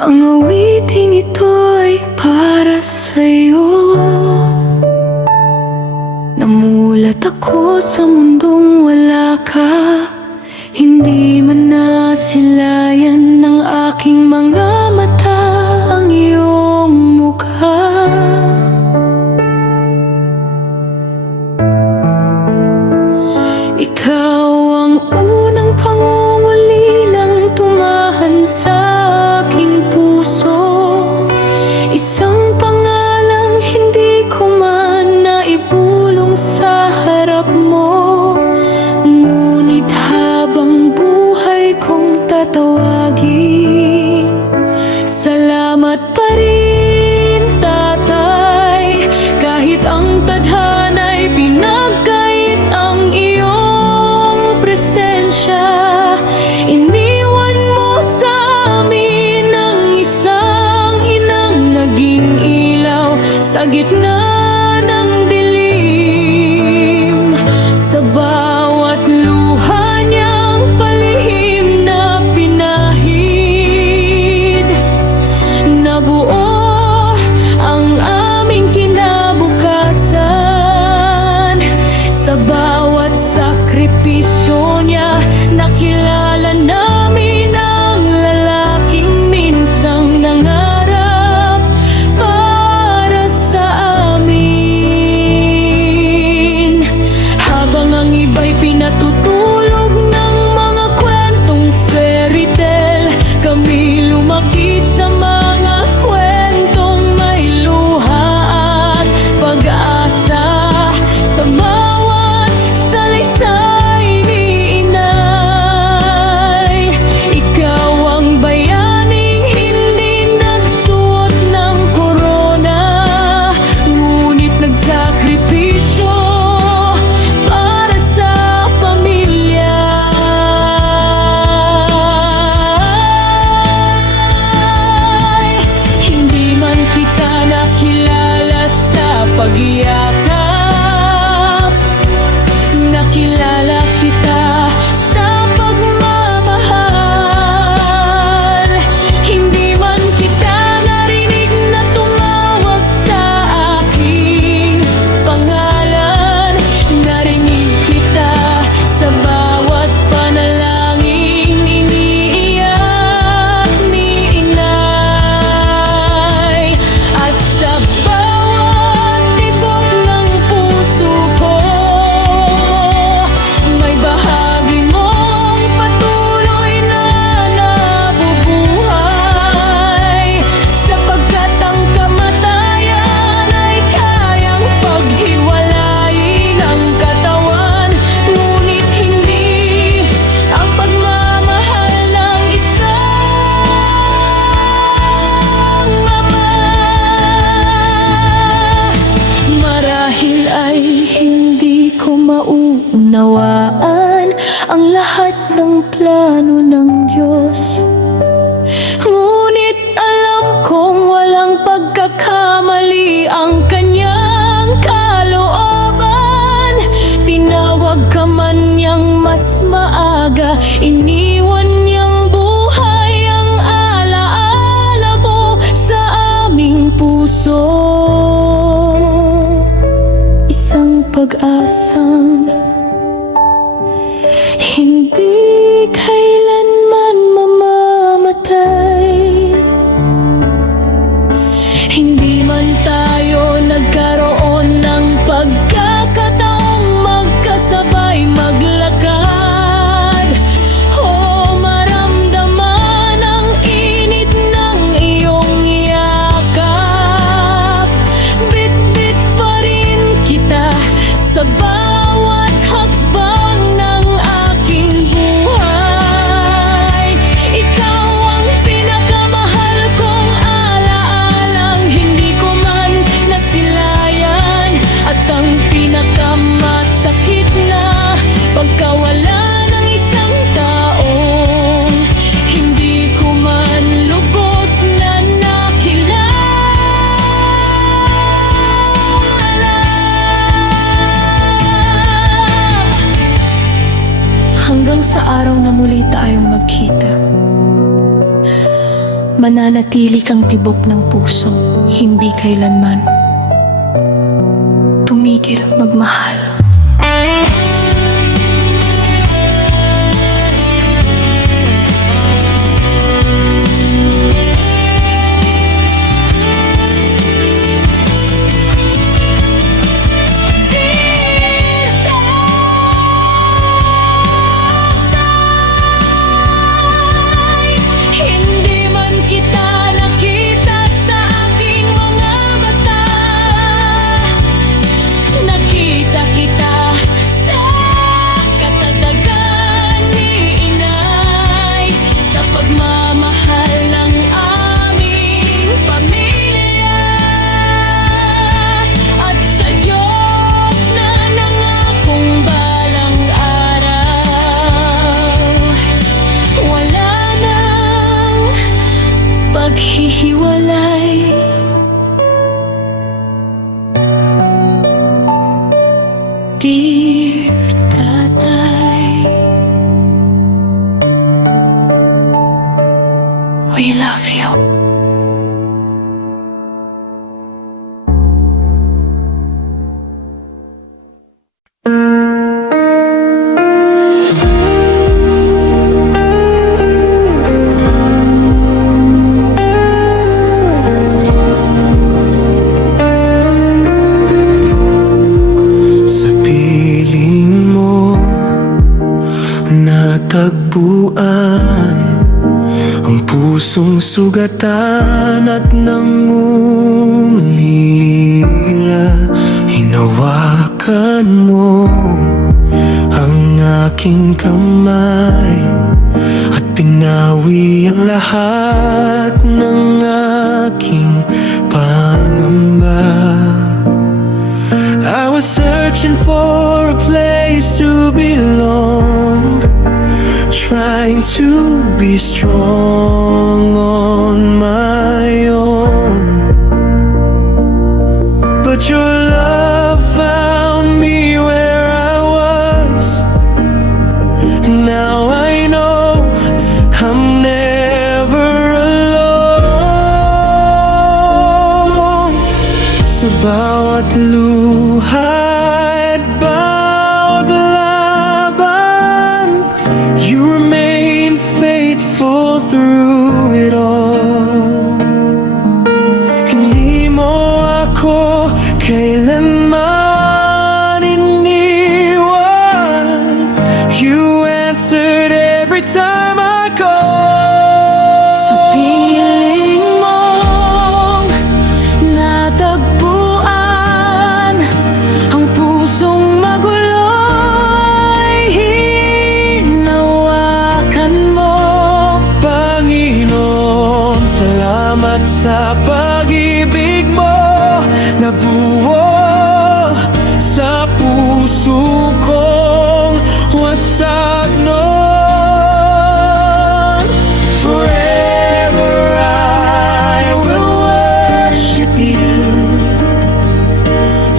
Ang awiting ito'y para sa'yo. Namulat ako sa mundong wala ka, hindi man nasilayan ng aking mga mata ang iyong mukha. Ikaw ang unang pangungulilang tumahan sa aking puso, isang pangalang hindi ko man naibulong sa harap mo. Ngunit habang buhay kong tatawagin, salamat pa rin, Tatay. Kahit ang tadhana'y pinagkait ang iyong presensya, iniwan mo sa amin ang isang inang naging ilaw sa gitna ng dilim. Sa bawat luha niyang palihim na pinahid, nabuo ang aming kinabukasan. Sa bawat sakripisyo niya, nakilala namin ang lalaking minsang nangarap para sa amin. Habang ang iba'y pinatutulog ng mga kwentong fairy tale, kami lumaki sa mga kwentong may luha at pag-asa. Sa bawat salaysay ni Inay, ikaw ang bayaning hindi nagsuot ng korona, ngunit nagsakripisyo para sa pamilya. Hindi man kita nakilala sa pag-iyakap, nakilala kita sa pagmamahal. Hindi man kita narinig na tumawag sa aking pangalan, narinig kita sa bawat panalangin iniiyak ni Inay. At sa bawat tibok ng puso ko, may bahagi mong patuloy na nabubuhay. Sapagkat ang kamatayan ay kayang paghiwalayin ang katawan, ngunit hindi ang pagmamahal ng isang ama. Marahil ay hindi ko maunawaan ang lahat ng plano ng Diyos, ngunit alam kong walang pagkakamali ang kanyang kalooban. Tinawag ka man niyang mas maaga, iniwan niyang buhay ang alaala mo sa aming puso. Isang pag-asang hindi kailanman mamamatay. Hindi man tayo nagkaroon ng pagkakataong magkasabay maglakad o maramdaman ang init ng iyong yakap, bit-bit pa rin kita sa bawat hakbang ng aking buhay. Ikaw ang pinakamahal kong alaalang hindi ko man nasilayan, at ang pinakamasakit na pagkawala ng isang taong hindi ko man lubos na nakilala. Hanggang sa araw na muli tayong magkita, mananatili kang tibok ng puso, hindi kailanman tumigil magmahal. Hindi man kita nakita sa aking mga mata, nakita kita sa katatagan ni Inay, sa pagmamahal ng aming pamilya, at sa Diyos na nangakong balang araw wala nang paghihiwalay. Dear Tatay, we love you. Sa piling mo natagpuan ang pusong sugatan at namumila. Hinawakan mo ang aking kamay at pinawi ang lahat ng aking pangamba. I was searching for a place to belong, trying to be strong on my own. But your love found me where I was, and now I know I'm never alone. Sa bawat luha at bawat laban, you remain faithful through it all. Hindi mo ako kailanman iniwan. You answered every time I called. Sa piling mong natagpuan ang pusong magulo'y hinawakan mo. Panginoon, salamat sa pag-ibig mo na buo sa puso kong wasak noon. Forever I will worship you.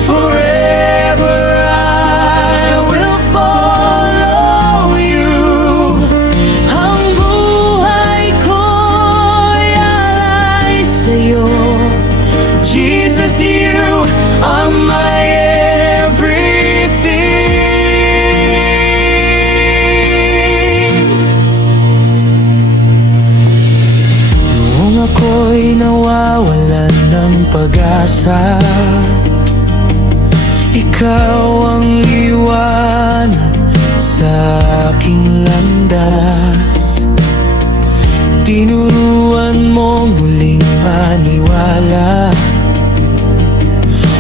Forever I will follow you. Ang buhay ko'y alay sa'yo. Jesus, you are my everything. Noong ako'y nawawalan ng pag-asa, ikaw ang liwanag sa aking landas. Tinuruan mong muling maniwala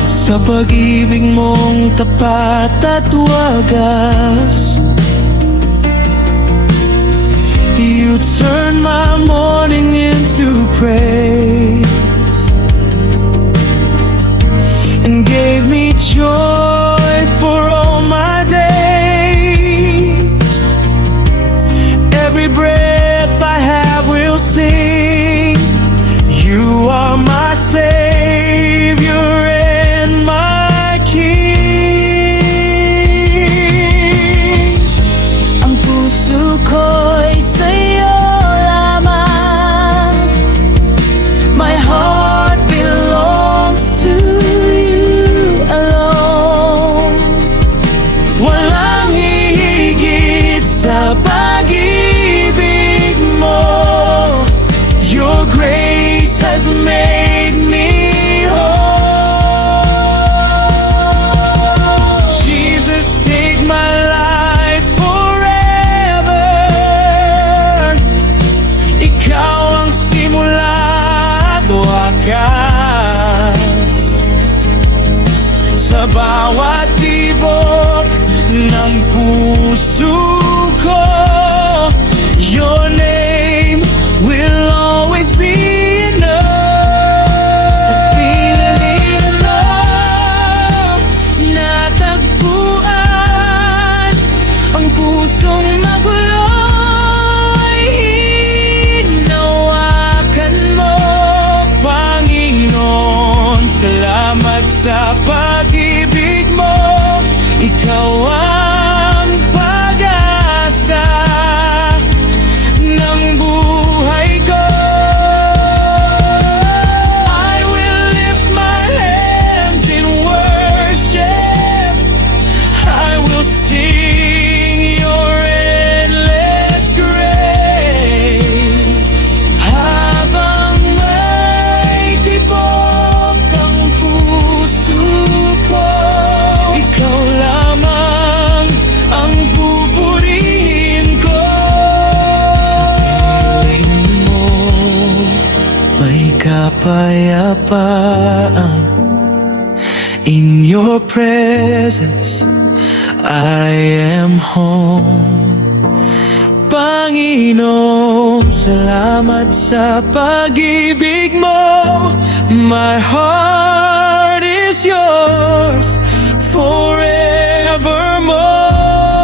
sa pag-ibig mong tapat at wagas. You turn my morning into praise and gave me joy for all my days. Every breath I have will sing. You are my Savior and my King. Ang puso ko'y sa'yo kapayapaan. In your presence, I am home. Panginoon, salamat sa pag-ibig mo. My heart is yours forevermore.